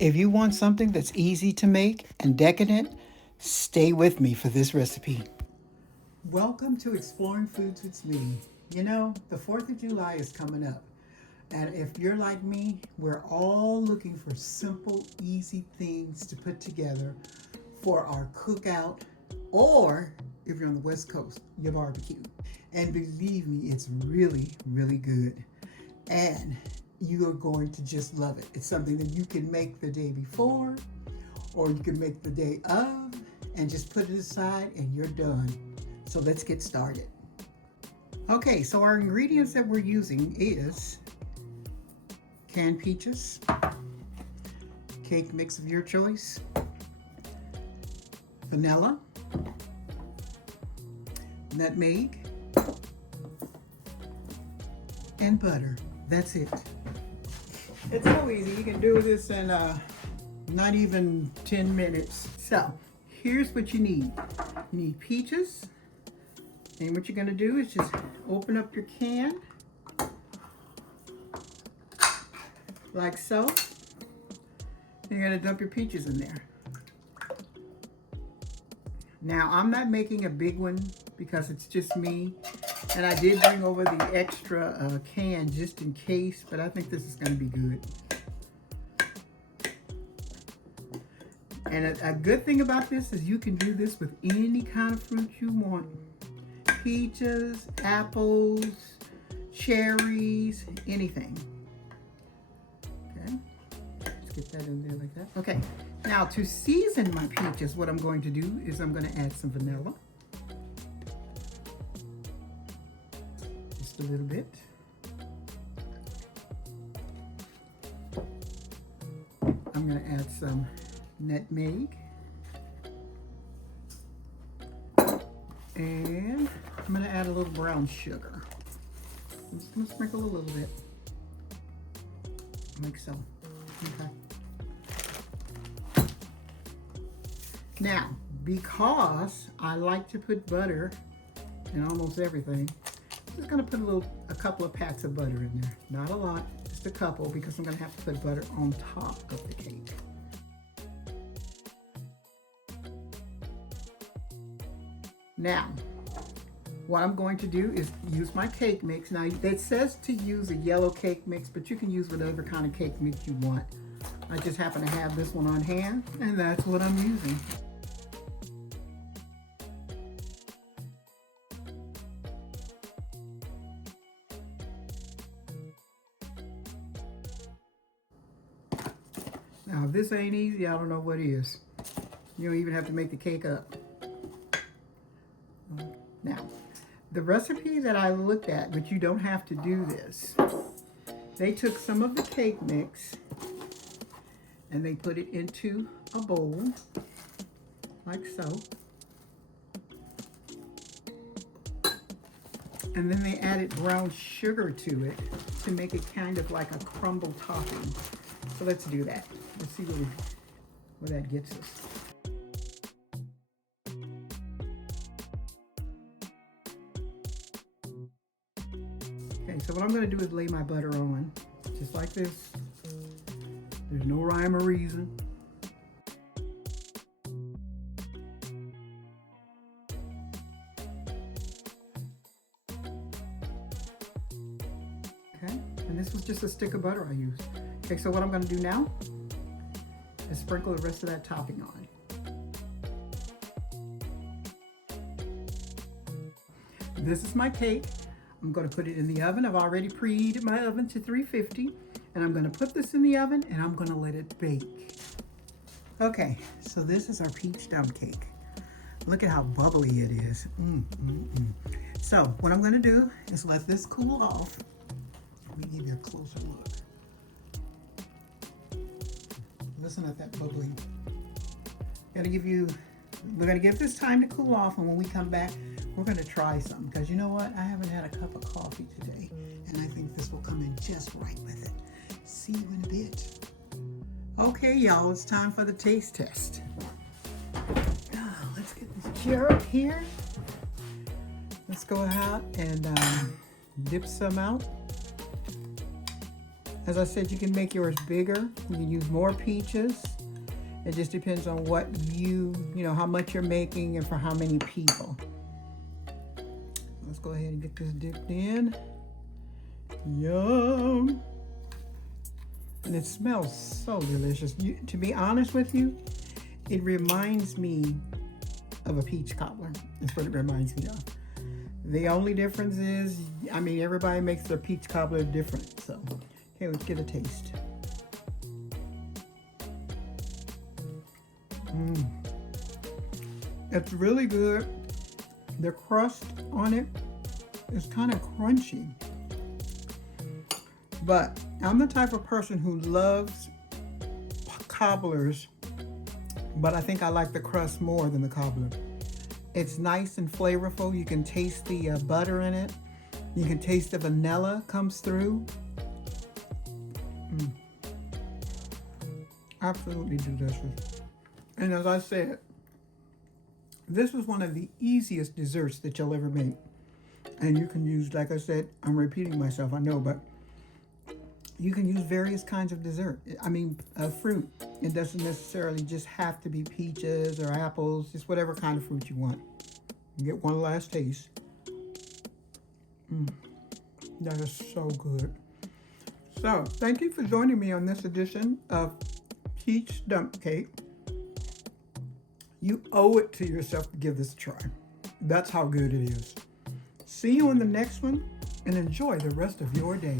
If you want something that's easy to make and decadent, stay with me for this recipe. Welcome to Exploring Foods with me. You know, the 4th of July is coming up. And if you're like me, we're all looking for simple, easy things to put together for our cookout, or if you're on the West Coast, your barbecue. And believe me, it's really, really good. And you are going to just love it. It's something that you can make the day before, or you can make the day of, and just put it aside and you're done. So let's get started. Okay, so our ingredients that we're using is canned peaches, cake mix of your choice, vanilla, nutmeg, and butter. That's it. It's so easy. You can do this in not even 10 minutes. So here's what you need. You need peaches. And what you're going to do is just open up your can like so. You're going to dump your peaches in there. Now, I'm not making a big one because it's just me. And I did bring over the extra can just in case, but I think this is going to be good. And a good thing about this is you can do this with any kind of fruit you want. Peaches, apples, cherries, anything. Okay, let's get that in there like that. Okay, now to season my peaches, what I'm going to do is I'm going to add some vanilla. Just a little bit. I'm going to add some nutmeg. And I'm going to add a little brown sugar. I'm just going to sprinkle a little bit. Like so. Okay. Now, because I like to put butter in almost everything, I'm just going to put a couple of pats of butter in there. Not a lot, just a couple, because I'm going to have to put butter on top of the cake. Now, what I'm going to do is use my cake mix. Now, it says to use a yellow cake mix, but you can use whatever kind of cake mix you want. I just happen to have this one on hand, and that's what I'm using. Now, if this ain't easy, I don't know what is. You don't even have to make the cake up. Now, the recipe that I looked at, but you don't have to do this, they took some of the cake mix and they put it into a bowl, like so. And then they added brown sugar to it to make it kind of like a crumble topping. So let's do that. Let's see where that gets us. Okay, so what I'm going to do is lay my butter on, just like this. There's no rhyme or reason. Okay, and this was just a stick of butter I used. Okay, so what I'm going to do now is sprinkle the rest of that topping on. This is my cake. I'm going to put it in the oven. I've already preheated my oven to 350, and I'm going to put this in the oven and I'm going to let it bake. Okay, so this is our peach dump cake. Look at how bubbly it is. So what I'm going to do is let this cool off. Let me give you a closer look. Listen at that bubbling. We're going to give this time to cool off, and when we come back, we're going to try some, because you know what? I haven't had a cup of coffee today, and I think this will come in just right with it. See you in a bit. Okay, y'all, it's time for the taste test. Let's get this jar up here. Let's go out and dip some out. As I said, you can make yours bigger. You can use more peaches. It just depends on what you know, how much you're making and for how many people. Let's go ahead and get this dipped in. Yum! And it smells so delicious. To be honest with you, it reminds me of a peach cobbler. That's what it reminds me of. The only difference is, I mean, everybody makes their peach cobbler different. So, okay, let's get a taste. It's really good. The crust on it is kind of crunchy. But I'm the type of person who loves cobblers, but I think I like the crust more than the cobbler. It's nice and flavorful. You can taste the butter in it. You can taste the vanilla comes through. Absolutely delicious. And as I said, this is one of the easiest desserts that you'll ever make. And you can use, like I said, I'm repeating myself, I know, but you can use various kinds of dessert. I mean, fruit. It doesn't necessarily just have to be peaches or apples, just whatever kind of fruit you want. Get one last taste. That is so good. So, thank you for joining me on this edition of Peach Dump Cake. You owe it to yourself to give this a try. That's how good it is. See you in the next one, and enjoy the rest of your day.